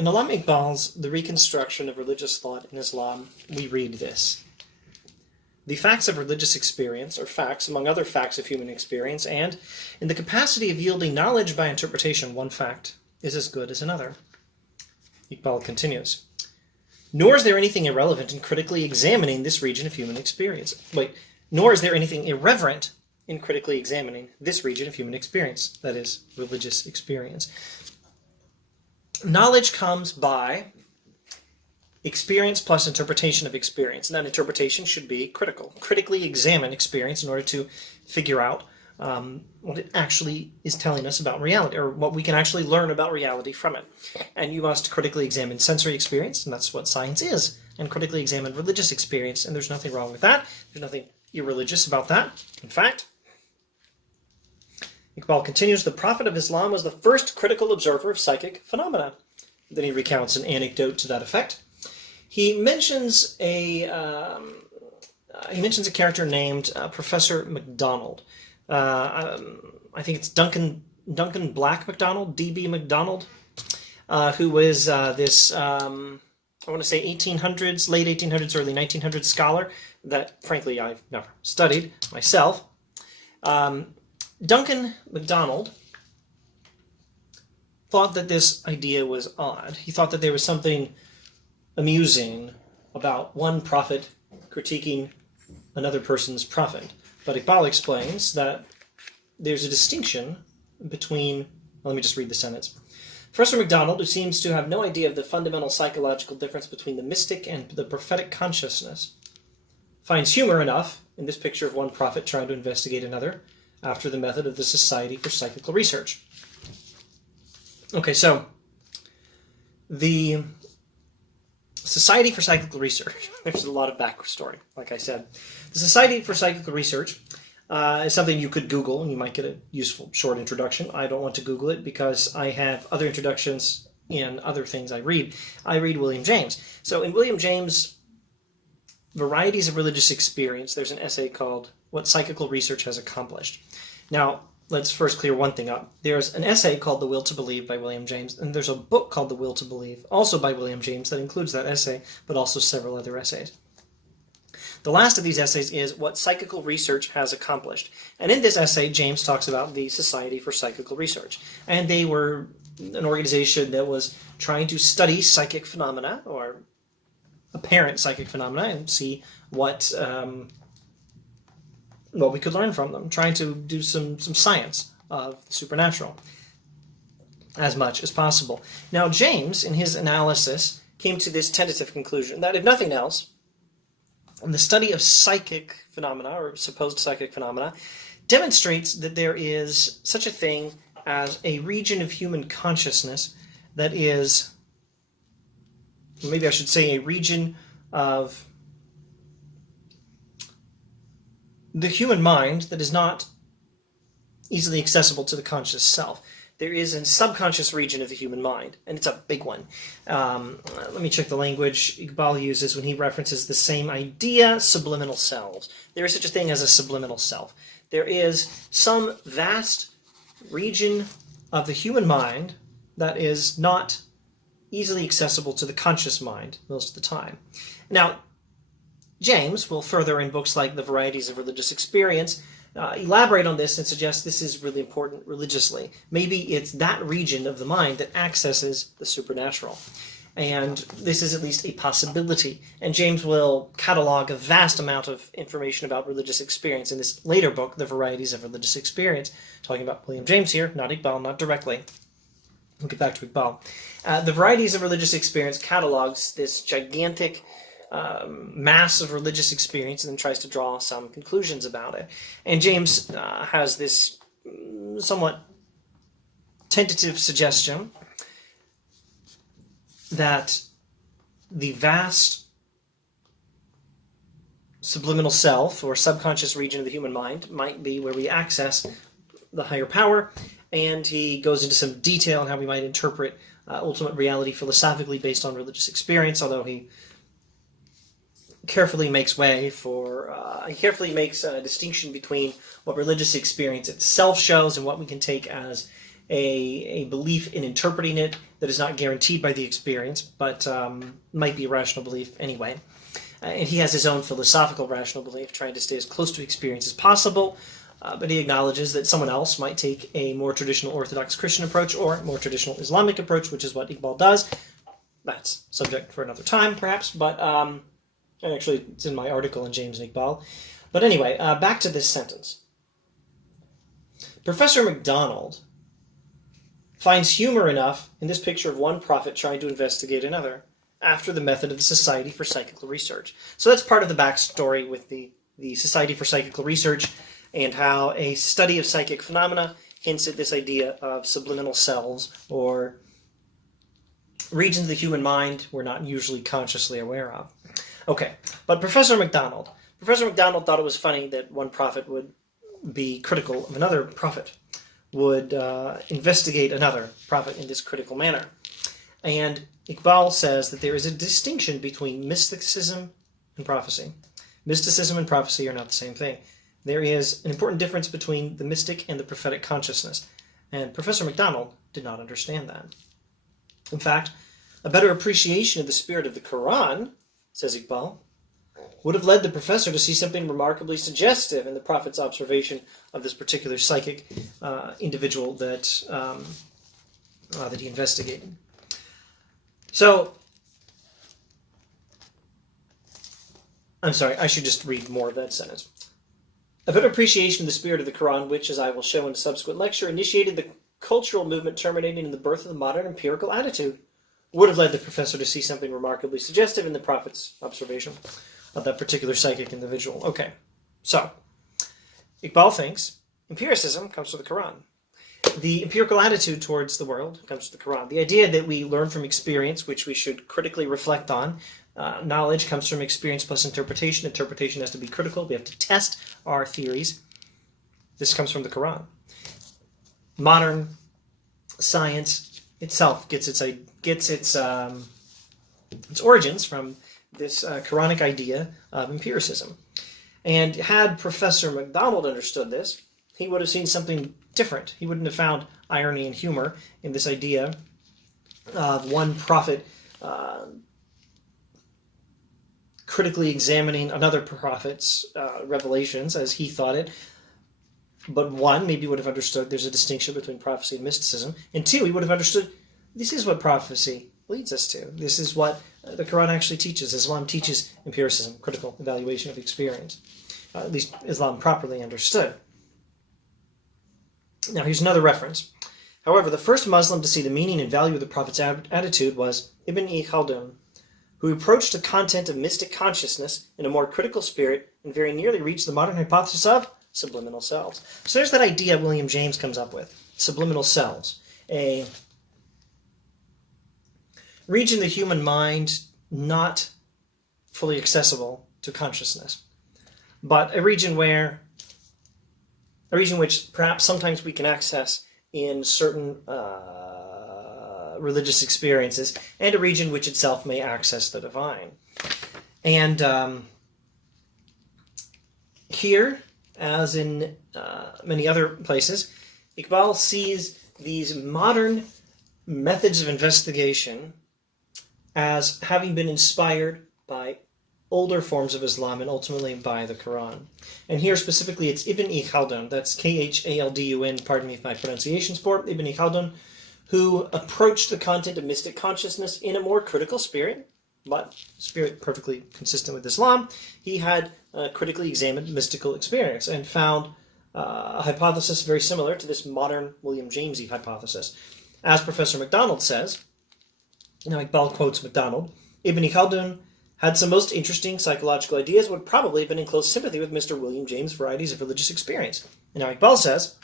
In Allama Iqbal's The Reconstruction of Religious Thought in Islam, we read this. The facts of religious experience are facts among other facts of human experience, and in the capacity of yielding knowledge by interpretation, one fact is as good as another. Iqbal continues, nor is there anything irrelevant in critically examining this region of human experience. Nor is there anything irreverent in critically examining this region of human experience, that is, religious experience. Knowledge comes by experience plus interpretation of experience, and that interpretation should be critical. Critically examine experience in order to figure out what it actually is telling us about reality, or what we can actually learn about reality from it. And you must critically examine sensory experience, and that's what science is, and critically examine religious experience, and there's nothing wrong with that. There's nothing irreligious about that. In fact, Iqbal continues, the Prophet of Islam was the first critical observer of psychic phenomena. Then he recounts an anecdote to that effect. He mentions a character named Professor MacDonald. I think it's Duncan Black MacDonald, D.B. MacDonald, who was this, I want to say 1800s, late 1800s, early 1900s scholar that, frankly, I've never studied myself. Duncan MacDonald thought that this idea was odd. He thought that there was something amusing about one prophet critiquing another person's prophet. But Iqbal explains that there's a distinction between... Well, let me just read the sentence. Professor MacDonald, who seems to have no idea of the fundamental psychological difference between the mystic and the prophetic consciousness, finds humor enough in this picture of one prophet trying to investigate another after the method of the Society for Psychical Research. Okay, so the Society for Psychical Research, there's a lot of backstory, like I said. The Society for Psychical Research is something you could Google, and you might get a useful short introduction. I don't want to Google it because I have other introductions in other things I read. I read William James. So in William James' Varieties of Religious Experience, there's an essay called What Psychical Research Has Accomplished. Now, let's first clear one thing up. There's an essay called The Will to Believe by William James, and there's a book called The Will to Believe, also by William James, that includes that essay, but also several other essays. The last of these essays is What Psychical Research Has Accomplished. And in this essay, James talks about the Society for Psychical Research. And they were an organization that was trying to study psychic phenomena, or apparent psychic phenomena, and see what we could learn from them, trying to do some science of the supernatural as much as possible. Now, James, in his analysis, came to this tentative conclusion that, if nothing else, the study of psychic phenomena, or supposed psychic phenomena, demonstrates that there is such a thing as a region of human consciousness that is, maybe I should say, a region of the human mind that is not easily accessible to the conscious self. There is a subconscious region of the human mind, and it's a big one. Let me check the language Iqbal uses when he references the same idea, subliminal selves. There is such a thing as a subliminal self. There is some vast region of the human mind that is not easily accessible to the conscious mind most of the time. Now, James will further, in books like The Varieties of Religious Experience, elaborate on this and suggest this is really important religiously. Maybe it's that region of the mind that accesses the supernatural. And this is at least a possibility. And James will catalog a vast amount of information about religious experience in this later book, The Varieties of Religious Experience, talking about William James here, not Iqbal, not directly. We'll get back to Iqbal. The Varieties of Religious Experience catalogs this gigantic mass of religious experience and then tries to draw some conclusions about it. And James has this somewhat tentative suggestion that the vast subliminal self, or subconscious region of the human mind, might be where we access the higher power, and he goes into some detail on how we might interpret ultimate reality philosophically based on religious experience, although he carefully makes a distinction between what religious experience itself shows and what we can take as a belief in interpreting it that is not guaranteed by the experience, but might be a rational belief anyway. And he has his own philosophical rational belief, trying to stay as close to experience as possible, but he acknowledges that someone else might take a more traditional Orthodox Christian approach or a more traditional Islamic approach, which is what Iqbal does. That's subject for another time, perhaps, but actually it's in my article in James and Iqbal. But anyway, back to this sentence. Professor MacDonald finds humor enough in this picture of one prophet trying to investigate another after the method of the Society for Psychical Research. So that's part of the backstory with the Society for Psychical Research and how a study of psychic phenomena hints at this idea of subliminal selves or regions of the human mind we're not usually consciously aware of. Okay, but Professor MacDonald thought it was funny that one prophet would be critical of another prophet, would investigate another prophet in this critical manner. And Iqbal says that there is a distinction between mysticism and prophecy. Mysticism and prophecy are not the same thing. There is an important difference between the mystic and the prophetic consciousness, and Professor MacDonald did not understand that. In fact, a better appreciation of the spirit of the Quran, says Iqbal, would have led the professor to see something remarkably suggestive in the prophet's observation of this particular psychic individual that he investigated. So, I'm sorry, I should just read more of that sentence. A better appreciation of the spirit of the Quran, which, as I will show in a subsequent lecture, initiated the cultural movement terminating in the birth of the modern empirical attitude, would have led the professor to see something remarkably suggestive in the prophet's observation of that particular psychic individual. Okay, so Iqbal thinks empiricism comes from the Quran. The empirical attitude towards the world comes from the Quran. The idea that we learn from experience, which we should critically reflect on. Knowledge comes from experience plus interpretation. Interpretation has to be critical. We have to test our theories. This comes from the Quran. Modern science itself gets its origins from this Quranic idea of empiricism. And had Professor MacDonald understood this, he would have seen something different. He wouldn't have found irony and humor in this idea of one prophet critically examining another prophet's revelations as he thought it. But one, maybe would have understood there's a distinction between prophecy and mysticism. And two, he would have understood this is what prophecy leads us to. This is what the Quran actually teaches. Islam teaches empiricism, critical evaluation of experience. At least Islam properly understood. Now here's another reference. However, the first Muslim to see the meaning and value of the Prophet's attitude was Ibn Khaldun, who approached the content of mystic consciousness in a more critical spirit and very nearly reached the modern hypothesis of subliminal selves. So there's that idea William James comes up with, subliminal selves, a region of the human mind not fully accessible to consciousness, but a region which perhaps sometimes we can access in certain religious experiences, and a region which itself may access the divine. And here, as in many other places, Iqbal sees these modern methods of investigation as having been inspired by older forms of Islam and ultimately by the Quran. And here specifically it's Ibn Khaldun, that's Khaldun, pardon me if my pronunciation's poor, Ibn Khaldun, who approached the content of mystic consciousness in a more critical spirit, but spirit perfectly consistent with Islam. He had critically examined mystical experience and found a hypothesis very similar to this modern William Jamesy hypothesis. As Professor MacDonald says, now Iqbal quotes MacDonald, Ibn Khaldun had some most interesting psychological ideas, would probably have been in close sympathy with Mr. William James' varieties of religious experience. And now Iqbal says,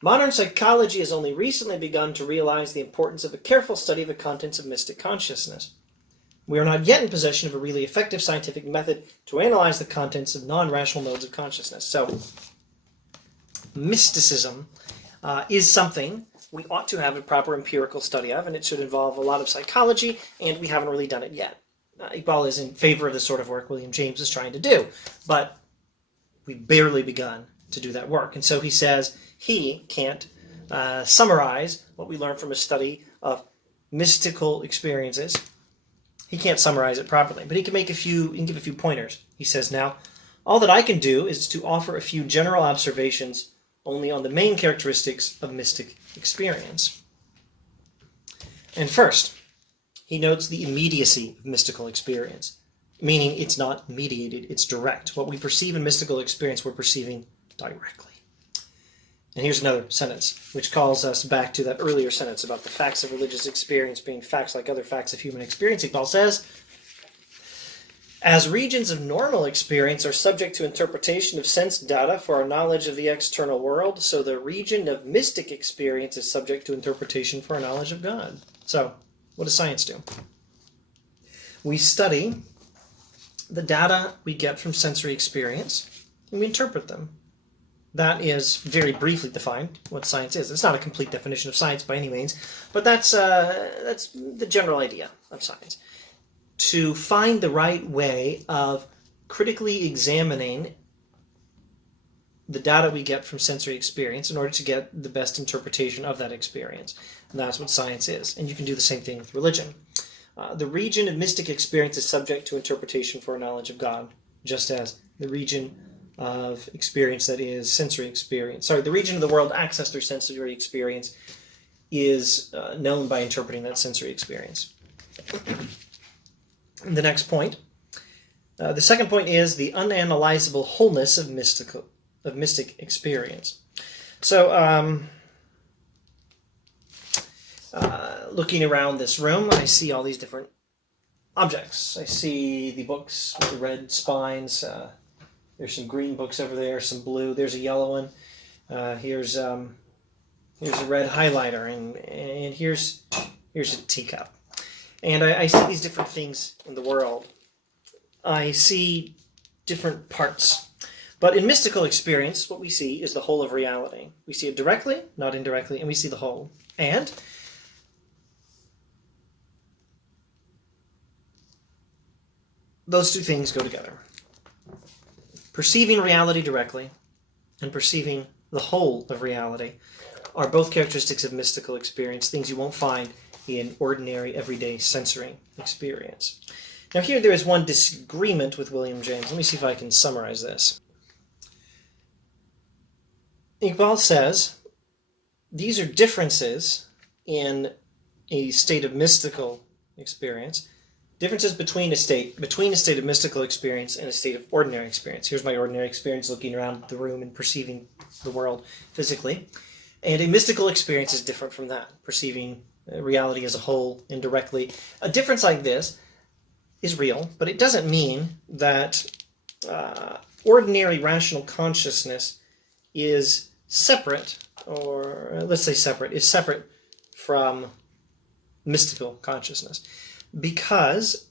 modern psychology has only recently begun to realize the importance of a careful study of the contents of mystic consciousness. We are not yet in possession of a really effective scientific method to analyze the contents of non-rational modes of consciousness. So, mysticism is something we ought to have a proper empirical study of, and it should involve a lot of psychology, and we haven't really done it yet. Iqbal is in favor of the sort of work William James is trying to do, but we've barely begun to do that work. And so he says he can't summarize what we learn from a study of mystical experiences. He can't summarize it properly, but he can give a few pointers. He says, now, all that I can do is to offer a few general observations only on the main characteristics of mystic experience. And first, he notes the immediacy of mystical experience, meaning it's not mediated, it's direct. What we perceive in mystical experience, we're perceiving directly. And here's another sentence, which calls us back to that earlier sentence about the facts of religious experience being facts like other facts of human experience. Iqbal says, as regions of normal experience are subject to interpretation of sense data for our knowledge of the external world, so the region of mystic experience is subject to interpretation for our knowledge of God. So, what does science do? We study the data we get from sensory experience, and we interpret them. That is very briefly defined what science is. It's not a complete definition of science by any means, but that's the general idea of science. To find the right way of critically examining the data we get from sensory experience in order to get the best interpretation of that experience. And that's what science is. And you can do the same thing with religion. The region of mystic experience is subject to interpretation for a knowledge of God, just as the region of experience that is sensory experience. The region of the world accessed through sensory experience is known by interpreting that sensory experience. The next point. The second point is the unanalyzable wholeness of mystic experience. So, looking around this room, I see all these different objects. I see the books with the red spines. There's some green books over there, some blue. There's a yellow one. Here's a red highlighter, and here's a teacup. And I see these different things in the world. I see different parts. But in mystical experience, what we see is the whole of reality. We see it directly, not indirectly, and we see the whole. And those two things go together. Perceiving reality directly and perceiving the whole of reality are both characteristics of mystical experience, things you won't find in ordinary, everyday sensory experience. Now here there is one disagreement with William James. Let me see if I can summarize this. Iqbal says these are differences in a state of mystical experience, differences between a state of mystical experience and a state of ordinary experience. Here's my ordinary experience looking around the room and perceiving the world physically. And a mystical experience is different from that, perceiving reality as a whole indirectly. A difference like this is real, but it doesn't mean that ordinary rational consciousness is separate, or let's say separate, is separate from mystical consciousness. Because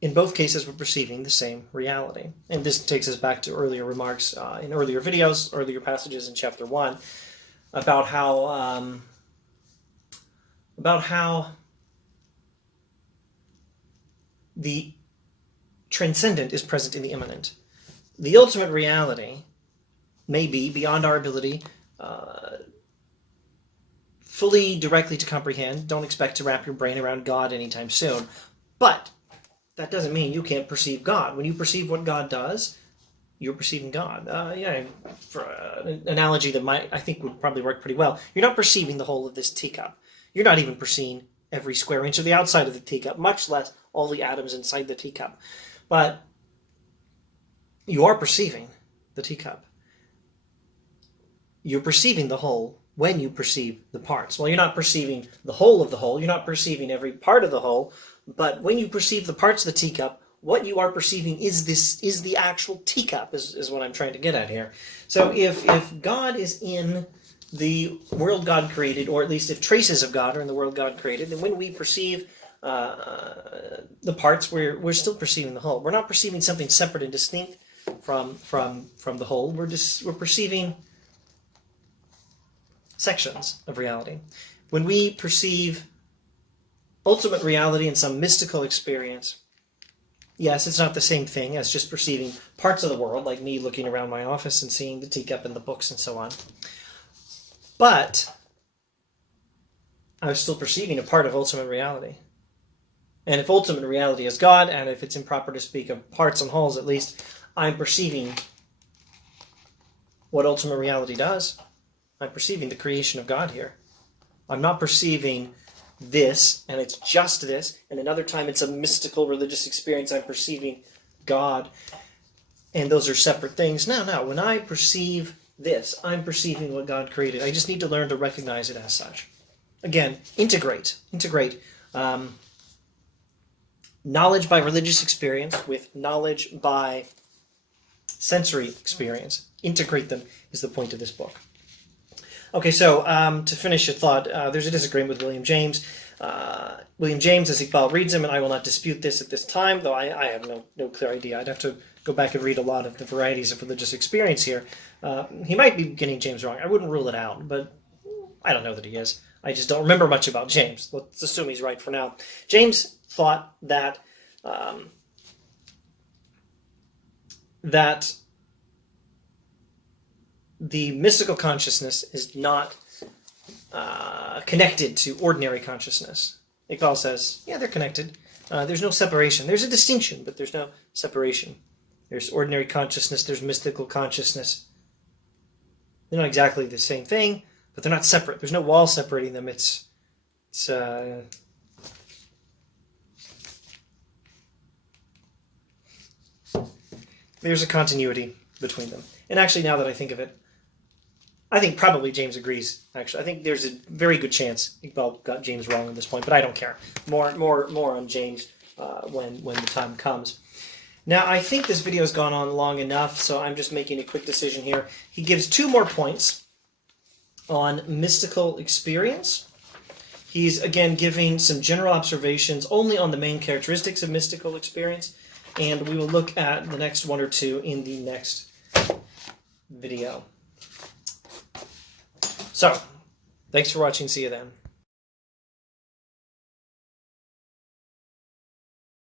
in both cases we're perceiving the same reality. And this takes us back to earlier remarks in earlier videos, earlier passages in chapter 1, about how the transcendent is present in the immanent. The ultimate reality may be beyond our ability fully directly to comprehend. Don't expect to wrap your brain around God anytime soon. But that doesn't mean you can't perceive God. When you perceive what God does, you're perceiving God. For an analogy that I think would probably work pretty well, you're not perceiving the whole of this teacup. You're not even perceiving every square inch of the outside of the teacup, much less all the atoms inside the teacup. But you are perceiving the teacup. You're perceiving the whole when you perceive the parts. Well, you're not perceiving the whole of the whole. You're not perceiving every part of the whole. But when you perceive the parts of the teacup, what you are perceiving is the actual teacup, is what I'm trying to get at here. So if God is in the world God created, or at least if traces of God are in the world God created, then when we perceive the parts, we're still perceiving the whole. We're not perceiving something separate and distinct from the whole. We're perceiving sections of reality. When we perceive ultimate reality in some mystical experience, yes, it's not the same thing as just perceiving parts of the world, like me looking around my office and seeing the teacup and the books and so on. But I was still perceiving a part of ultimate reality. And if ultimate reality is God, and if it's improper to speak of parts and wholes, at least I'm perceiving what ultimate reality does. I'm perceiving the creation of God here. I'm not perceiving this, and it's just this, and another time it's a mystical religious experience. I'm perceiving God, and those are separate things. No. When I perceive this, I'm perceiving what God created. I just need to learn to recognize it as such. Again, integrate knowledge by religious experience with knowledge by sensory experience. Integrate them is the point of this book. Okay, so to finish a thought, there's a disagreement with William James. William James, as Iqbal reads him, and I will not dispute this at this time, though I have no clear idea. I'd have to go back and read a lot of the varieties of religious experience here. He might be getting James wrong. I wouldn't rule it out, but I don't know that he is. I just don't remember much about James. Let's assume he's right for now. James thought that that the mystical consciousness is not connected to ordinary consciousness. Iqbal says, yeah, they're connected. There's no separation. There's a distinction, but there's no separation. There's ordinary consciousness, there's mystical consciousness. They're not exactly the same thing, but they're not separate. There's no wall separating them. There's a continuity between them. And actually, now that I think of it, I think probably James agrees, actually. I think there's a very good chance Iqbal got James wrong at this point, but I don't care. More on James when the time comes. Now, I think this video has gone on long enough, so I'm just making a quick decision here. He gives 2 more points on mystical experience. He's, again, giving some general observations only on the main characteristics of mystical experience, and we will look at the next 1 or 2 in the next video. So, thanks for watching. See you then.